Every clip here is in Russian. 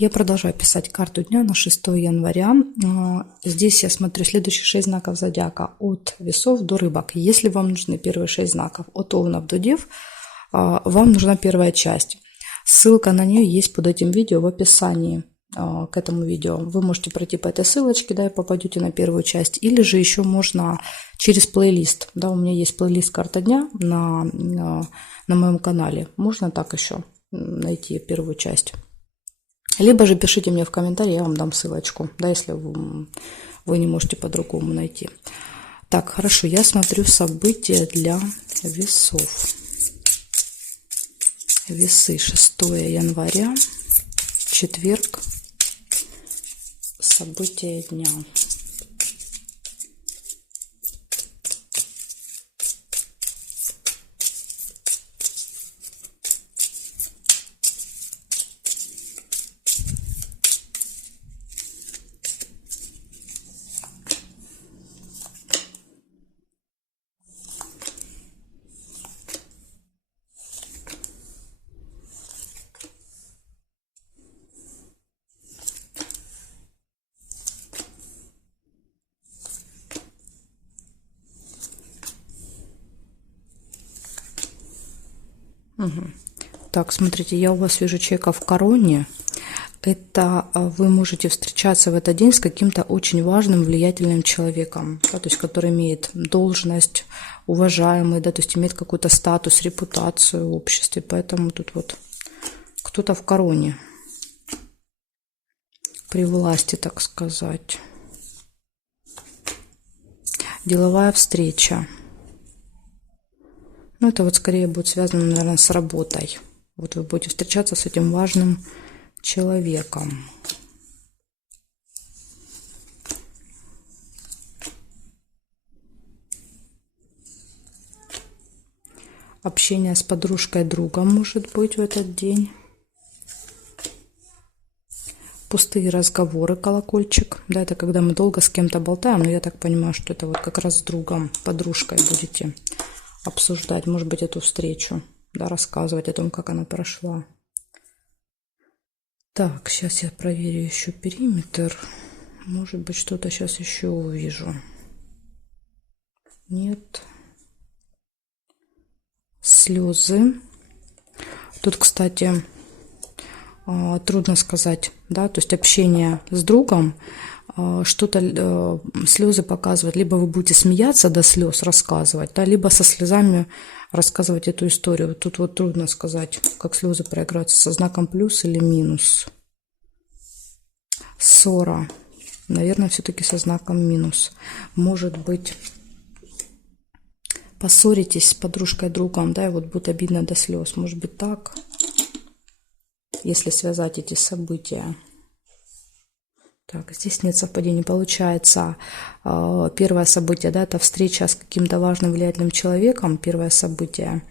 Я продолжаю писать карту дня на 6 января. Здесь я смотрю следующие 6 знаков зодиака от весов до рыбок. Если вам нужны первые 6 знаков от овнов до дев, вам нужна первая часть. Ссылка на нее есть под этим видео в описании к этому видео. Вы можете пройти по этой ссылочке, да, и попадете на первую часть. Или же еще можно через плейлист. Да, у меня есть плейлист «Карта дня» на моем канале. Можно так еще найти первую часть. Либо же пишите мне в комментарии, я вам дам ссылочку, да, если вы не можете по-другому найти. Так, хорошо, я смотрю события для весов. Весы, 6 января, четверг, события дня. Так, смотрите, я у вас вижу человека в короне. Это вы можете встречаться в этот день с каким-то очень важным, влиятельным человеком, да, то есть который имеет должность, уважаемый, да, то есть имеет какой-то статус, репутацию в обществе. Поэтому тут вот кто-то в короне, при власти, так сказать. Деловая встреча. Ну, это вот скорее будет связано, наверное, с работой. Вот вы будете встречаться с этим важным человеком. Общение с подружкой, другом может быть в этот день. Пустые разговоры, колокольчик. Да, это когда мы долго с кем-то болтаем, но я так понимаю, что это вот как раз с другом, подружкой будете обсуждать, может быть, эту встречу, да, рассказывать о том, как она прошла. Так, сейчас я проверю еще периметр. Может быть, что-то сейчас еще увижу. Нет. Слезы. Тут, кстати, трудно сказать, да, то есть общение с другом, что-то, слезы показывают, либо вы будете смеяться до слез, рассказывать, да, либо со слезами рассказывать эту историю. Тут вот трудно сказать, как слезы проиграются, со знаком плюс или минус. Ссора, наверное, все-таки со знаком минус. Может быть, поссоритесь с подружкой, другом, да, и вот будет обидно до слез. Может быть, так, если связать эти события. Так, здесь нет совпадений. Получается, первое событие, да, это встреча с каким-то важным, влиятельным человеком, первое событие.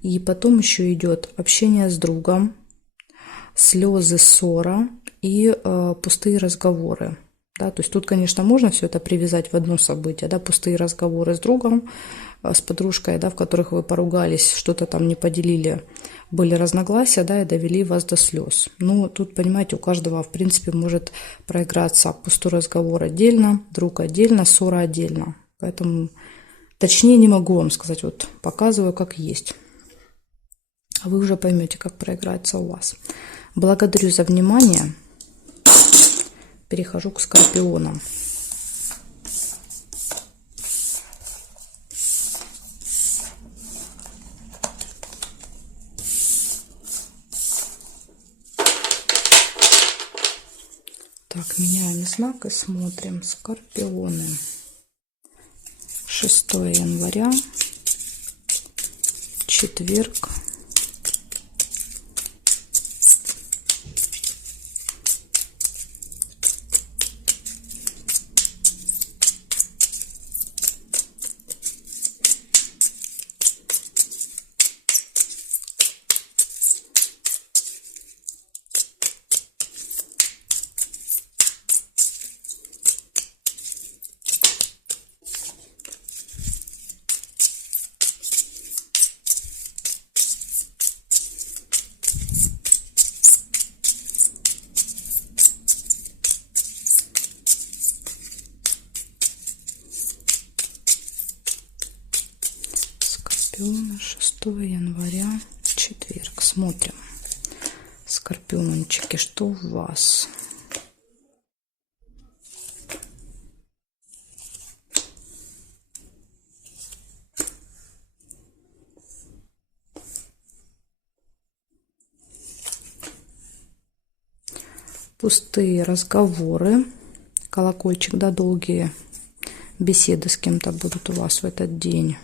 И потом еще идет общение с другом, слезы, ссора и пустые разговоры. Да, то есть тут, конечно, можно все это привязать в одно событие, да, пустые разговоры с другом, с подружкой, да, в которых вы поругались, что-то там не поделили, были разногласия, да, и довели вас до слез. Но тут, понимаете, у каждого, в принципе, может проиграться пустой разговор отдельно, друг отдельно, ссора отдельно. Поэтому точнее не могу вам сказать, вот показываю, как есть. А вы уже поймете, как проиграется у вас. Благодарю за внимание. Перехожу к скорпионам. Так, меняем знак и смотрим. Скорпионы. 6 января. Четверг. Скорпиона, 6 января, четверг. Смотрим. Скорпиончики, что у вас? Пустые разговоры, колокольчик, да, долгие беседы с кем-то будут у вас в этот день.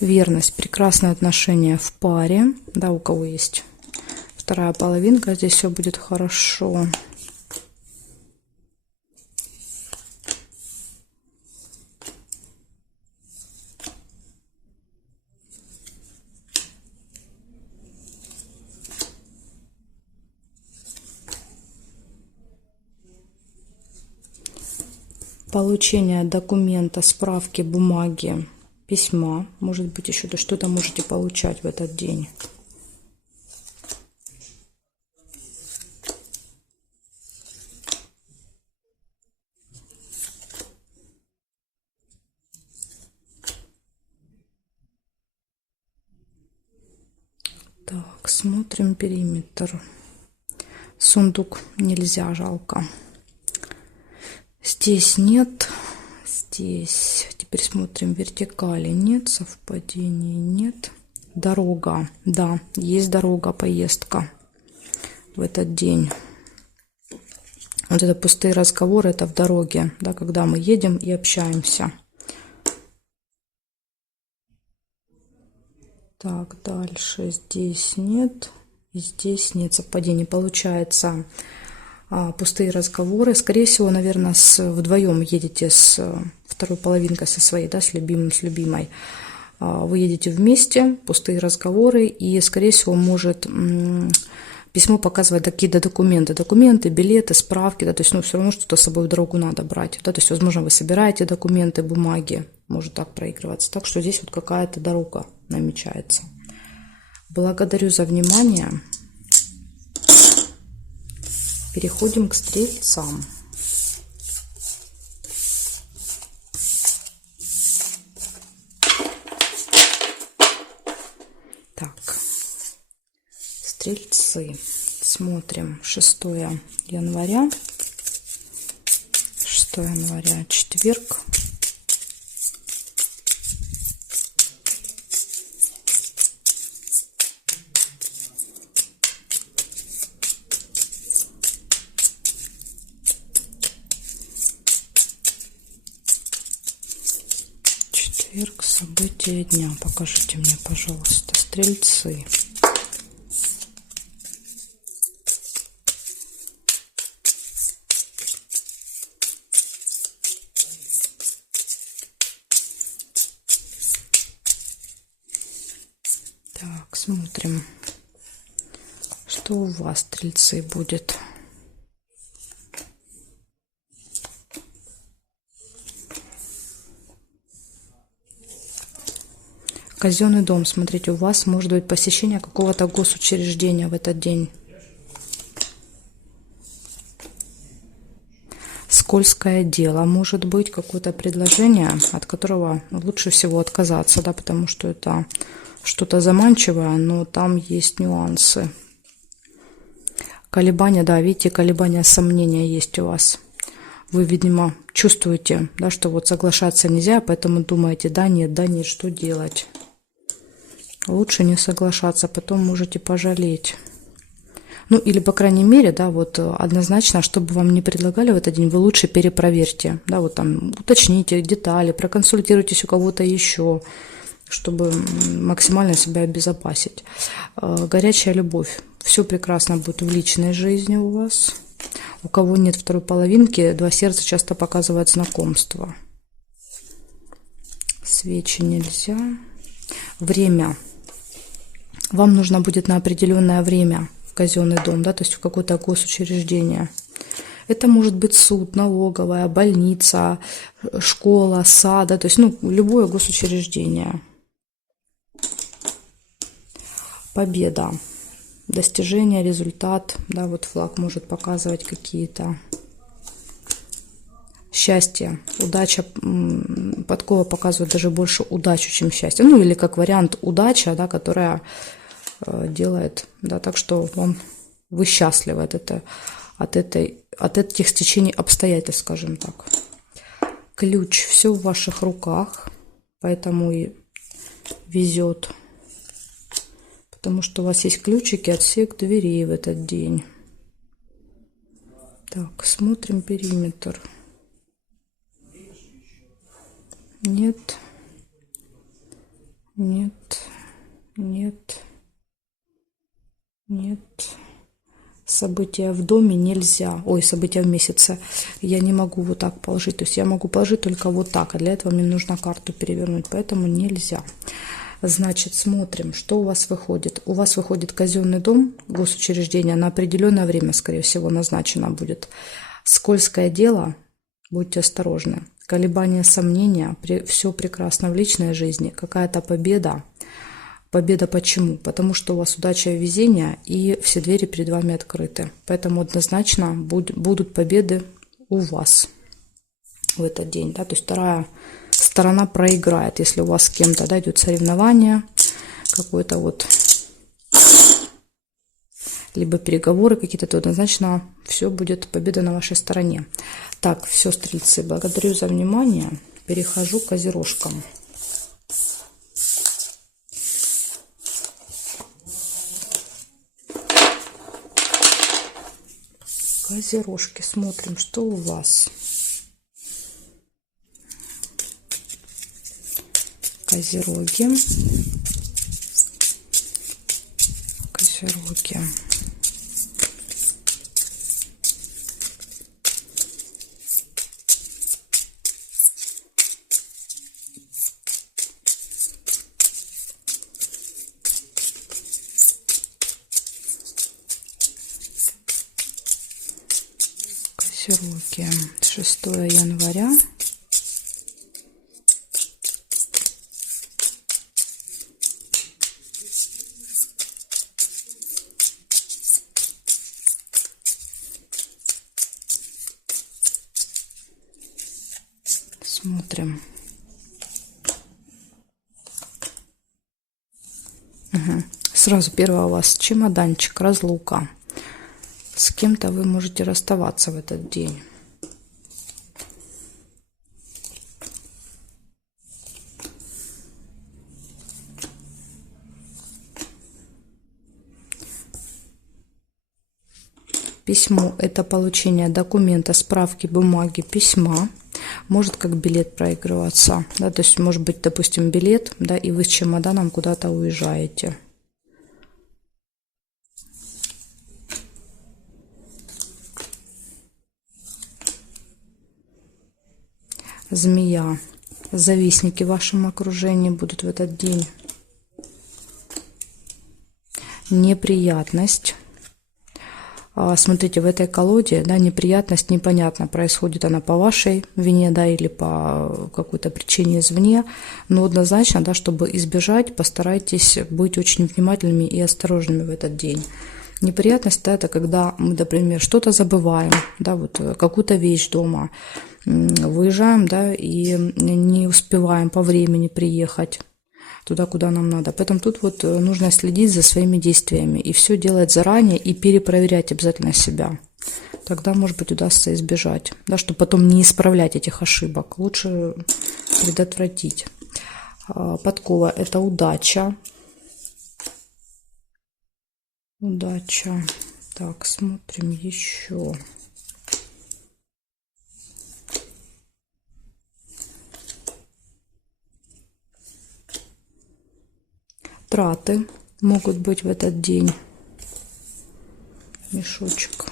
Верность, прекрасные отношения в паре, да, у кого есть вторая половинка, здесь все будет хорошо. Получение документа, справки, бумаги, письма. Может быть, еще что-то можете получать в этот день. Так, смотрим периметр. Сундук нельзя, жалко. Здесь нет. Здесь. Теперь смотрим вертикали. Нет совпадений, нет. Дорога. Да, есть дорога, поездка в этот день. Вот это пустые разговоры, это в дороге, да, когда мы едем и общаемся. Так, дальше здесь нет. И здесь нет совпадений. Получается, пустые разговоры. Скорее всего, наверное, вдвоем едете с второй половинкой, со своей, да, с любимым, с любимой. Вы едете вместе, пустые разговоры, и, скорее всего, может письмо показывать какие-то документы, билеты, справки, да, то есть, ну, все равно что-то с собой в дорогу надо брать, да, то есть, возможно, вы собираете документы, бумаги, может так проигрываться. Так что здесь вот какая-то дорога намечается. Благодарю за внимание. Переходим к стрельцам. Так, стрельцы. Смотрим 6 января. 6 января, четверг. Четверг, события дня. Покажите мне, пожалуйста, стрельцы. Так, смотрим, что у вас, стрельцы, будет. Казенный дом, смотрите, у вас может быть посещение какого-то госучреждения в этот день. Скользкое дело, может быть какое-то предложение, от которого лучше всего отказаться, да, потому что это что-то заманчивое, но там есть нюансы. Колебания, да, видите, колебания, сомнения есть у вас. Вы, видимо, чувствуете, да, что вот соглашаться нельзя, поэтому думаете, да, нет, что делать. Лучше не соглашаться, потом можете пожалеть. Ну, или, по крайней мере, да, вот однозначно, чтобы вам не предлагали в этот день, вы лучше перепроверьте, да, вот там уточните детали, проконсультируйтесь у кого-то еще, чтобы максимально себя обезопасить. Горячая любовь. Все прекрасно будет в личной жизни у вас. У кого нет второй половинки, два сердца часто показывают знакомство. Свечи нельзя. Время. Вам нужно будет на определенное время в казенный дом, да, то есть в какое-то госучреждение. Это может быть суд, налоговая, больница, школа, сад, да, то есть, ну, любое госучреждение. Победа. Достижение, результат, да, вот флаг может показывать какие-то счастье, удача, подкова показывает даже больше удачу, чем счастье. Ну, или как вариант удача, да, которая делает, да, так что вы счастливы от этих стечений обстоятельств, скажем так. Ключ, все в ваших руках, поэтому и везет. Потому что у вас есть ключики от всех дверей в этот день. Так, смотрим периметр. Нет. Нет. Нет. Нет. События в доме нельзя. Ой, события в месяце. Я не могу вот так положить. То есть я могу положить только вот так. А для этого мне нужно карту перевернуть. Поэтому нельзя. Значит, смотрим, что у вас выходит. У вас выходит казенный дом, госучреждение, на определенное время, скорее всего, назначено будет. Скользкое дело, будьте осторожны. Колебания, сомнения, все прекрасно в личной жизни. Какая-то победа. Победа почему? Потому что у вас удача и везение, и все двери перед вами открыты. Поэтому однозначно будут победы у вас в этот день. Да? То есть вторая сторона проиграет, если у вас с кем-то, да, идет соревнование, какое-то вот, либо переговоры какие-то, то однозначно все будет победа на вашей стороне. Так, все, стрельцы, благодарю за внимание. Перехожу к козерожкам. Козерожки, смотрим, что у вас. Козероги. Козероги. Козероги. 6 января. Смотрим. Угу. Сразу первое у вас чемоданчик, разлука. С кем-то вы можете расставаться в этот день. Письмо – это получение документа, справки, бумаги, письма. Может как билет проигрываться. Да, то есть может быть, допустим, билет, да, и вы с чемоданом куда-то уезжаете. Змея. Завистники в вашем окружении будут в этот день. Неприятность. Смотрите, в этой колоде, да, неприятность непонятно, происходит она по вашей вине, да, или по какой-то причине извне, но однозначно, да, чтобы избежать, постарайтесь быть очень внимательными и осторожными в этот день. Неприятность, да, это когда мы, например, что-то забываем, да, вот какую-то вещь дома, выезжаем, да, и не успеваем по времени приехать туда, куда нам надо. Поэтому тут вот нужно следить за своими действиями и все делать заранее и перепроверять обязательно себя. Тогда, может быть, удастся избежать, да, чтобы потом не исправлять этих ошибок. Лучше предотвратить. Подкова – это удача. Удача. Так, смотрим еще. Траты могут быть в этот день. Мешочек.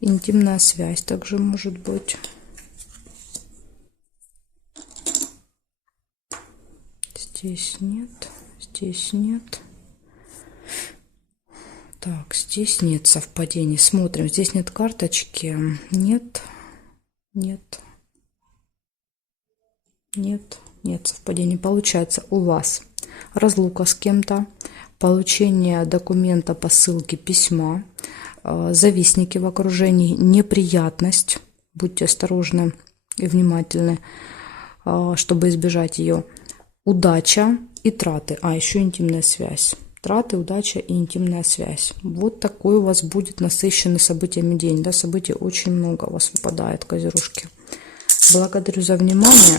Интимная связь также может быть. Здесь нет. Здесь нет. Так, здесь нет совпадений. Смотрим. Здесь нет карточки. Нет. Нет. Нет, нет совпадений. Получается, у вас разлука с кем-то, получение документа, посылки, письма, завистники в окружении, неприятность. Будьте осторожны и внимательны, чтобы избежать ее. Удача и траты. А, еще интимная связь. Траты, удача и интимная связь. Вот такой у вас будет насыщенный событиями день. Да, событий очень много у вас выпадает, козерожки. Благодарю за внимание.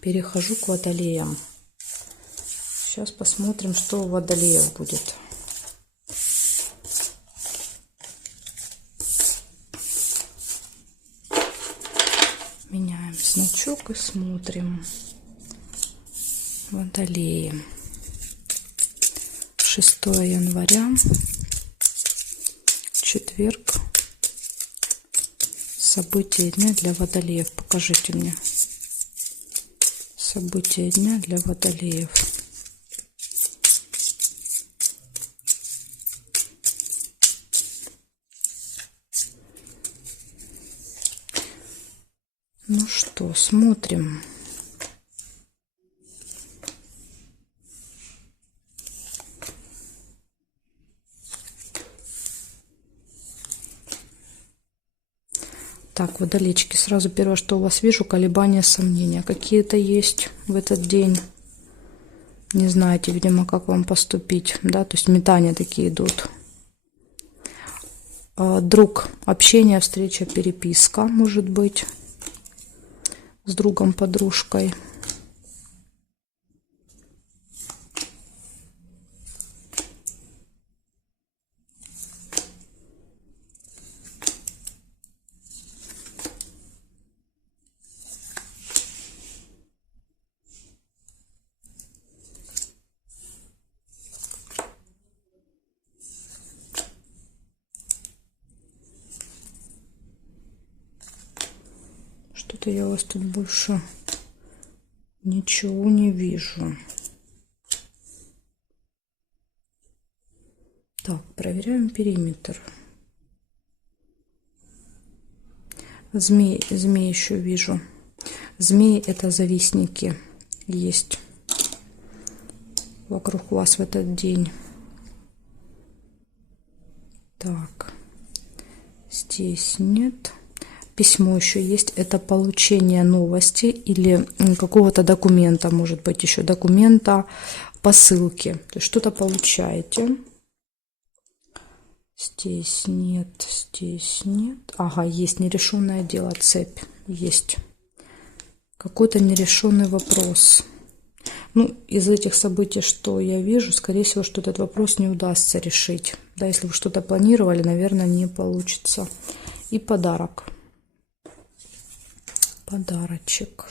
Перехожу к водолеям. Сейчас посмотрим, что у водолеев будет. Меняем значок и смотрим. Водолеи. 6 января. Четверг. События дня для водолеев. Покажите мне. События дня для водолеев. Ну что, смотрим. Так, водолечки, сразу первое, что у вас вижу, колебания, сомнения. Какие-то есть в этот день. Не знаете, видимо, как вам поступить. Да, то есть метания такие идут. Друг, общение, встреча, переписка, может быть, с другом, подружкой. Что-то я у вас тут больше ничего не вижу. Так, проверяем периметр. Змей еще вижу. Змеи — это завистники есть вокруг вас в этот день. Так, здесь нет. Письмо еще есть. Это получение новости или какого-то документа, может быть, еще документа, посылки. То есть что-то получаете. Здесь нет, здесь нет. Ага, есть нерешенное дело, цепь. Есть какой-то нерешенный вопрос. Ну, из этих событий, что я вижу, скорее всего, что этот вопрос не удастся решить. Да, если вы что-то планировали, наверное, не получится. И подарок. Подарочек.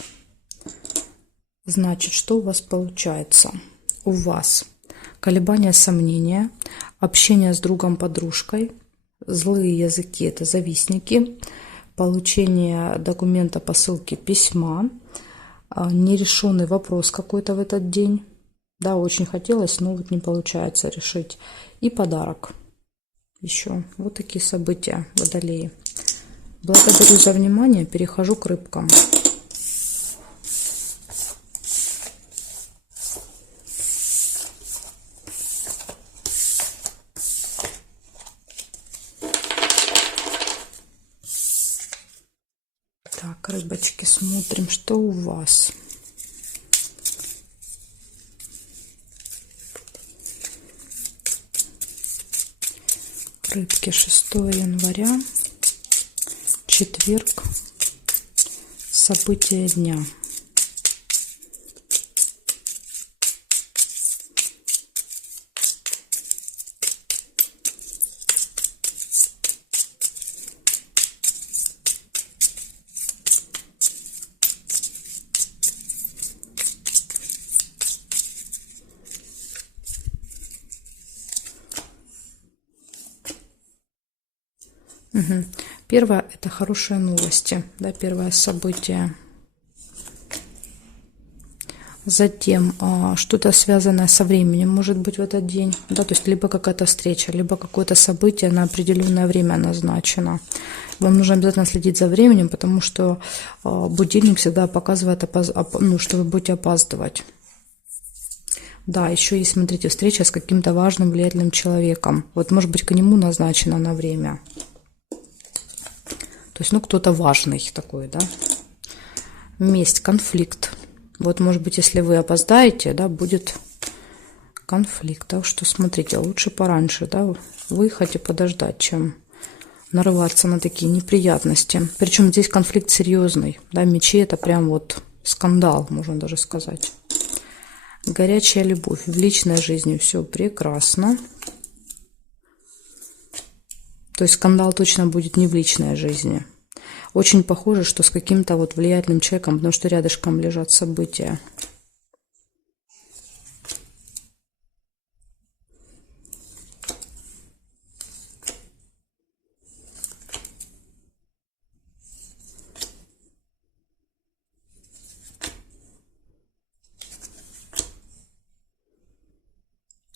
Значит, что у вас получается? У вас колебания, сомнения, общение с другом, подружкой, злые языки — это завистники, получение документа, посылки, письма, нерешенный вопрос какой-то в этот день. Да, очень хотелось, но вот не получается решить. И подарок. Еще вот такие события, водолеи. Благодарю за внимание. Перехожу к рыбкам. Так, рыбочки, смотрим, что у вас. Рыбки, 6 января. Четверг. События дня. Угу. Первое — это хорошие новости, да, первое событие. Затем что-то связанное со временем может быть в этот день, да, то есть либо какая-то встреча, либо какое-то событие на определенное время назначено. Вам нужно обязательно следить за временем, потому что будильник всегда показывает, что вы будете опаздывать. Да, еще есть, смотрите, встреча с каким-то важным, влиятельным человеком. Вот, может быть, к нему назначено на время. То есть, ну, кто-то важный такой, да. Месть, конфликт. Вот, может быть, если вы опоздаете, да, будет конфликт. Так что, смотрите, лучше пораньше, да, выехать и подождать, чем нарываться на такие неприятности. Причем здесь конфликт серьезный, да, мечи это прям вот скандал, можно даже сказать. Горячая любовь в личной жизни все прекрасно. То есть скандал точно будет не в личной жизни. Очень похоже, что с каким-то вот влиятельным человеком, потому что рядышком лежат события.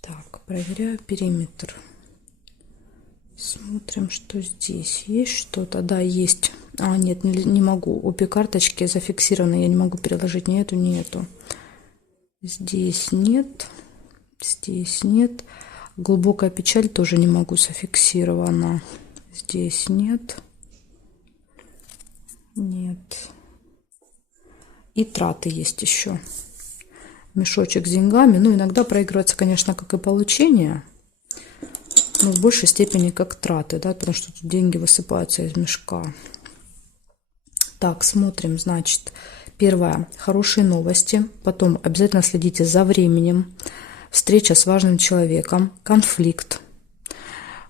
Так, проверяю периметр. Смотрим, что здесь. Есть что-то? Да, есть. А, нет, не могу. Обе карточки зафиксированы. Я не могу переложить ни эту, ни эту. Здесь нет. Здесь нет. Глубокая печаль тоже не могу зафиксирована. Здесь нет. Нет. И траты есть еще. Мешочек с деньгами. Ну, иногда проигрывается, конечно, как и получение. Но в большей степени как траты, да, потому что тут деньги высыпаются из мешка. Так, смотрим, значит, первое, хорошие новости, потом обязательно следите за временем, встреча с важным человеком, конфликт,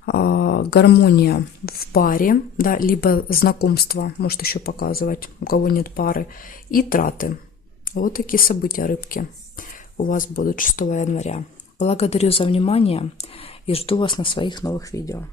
гармония в паре, да, либо знакомство, может еще показывать, у кого нет пары, и траты. Вот такие события, рыбки, у вас будут 6 января. Благодарю за внимание и жду вас на своих новых видео.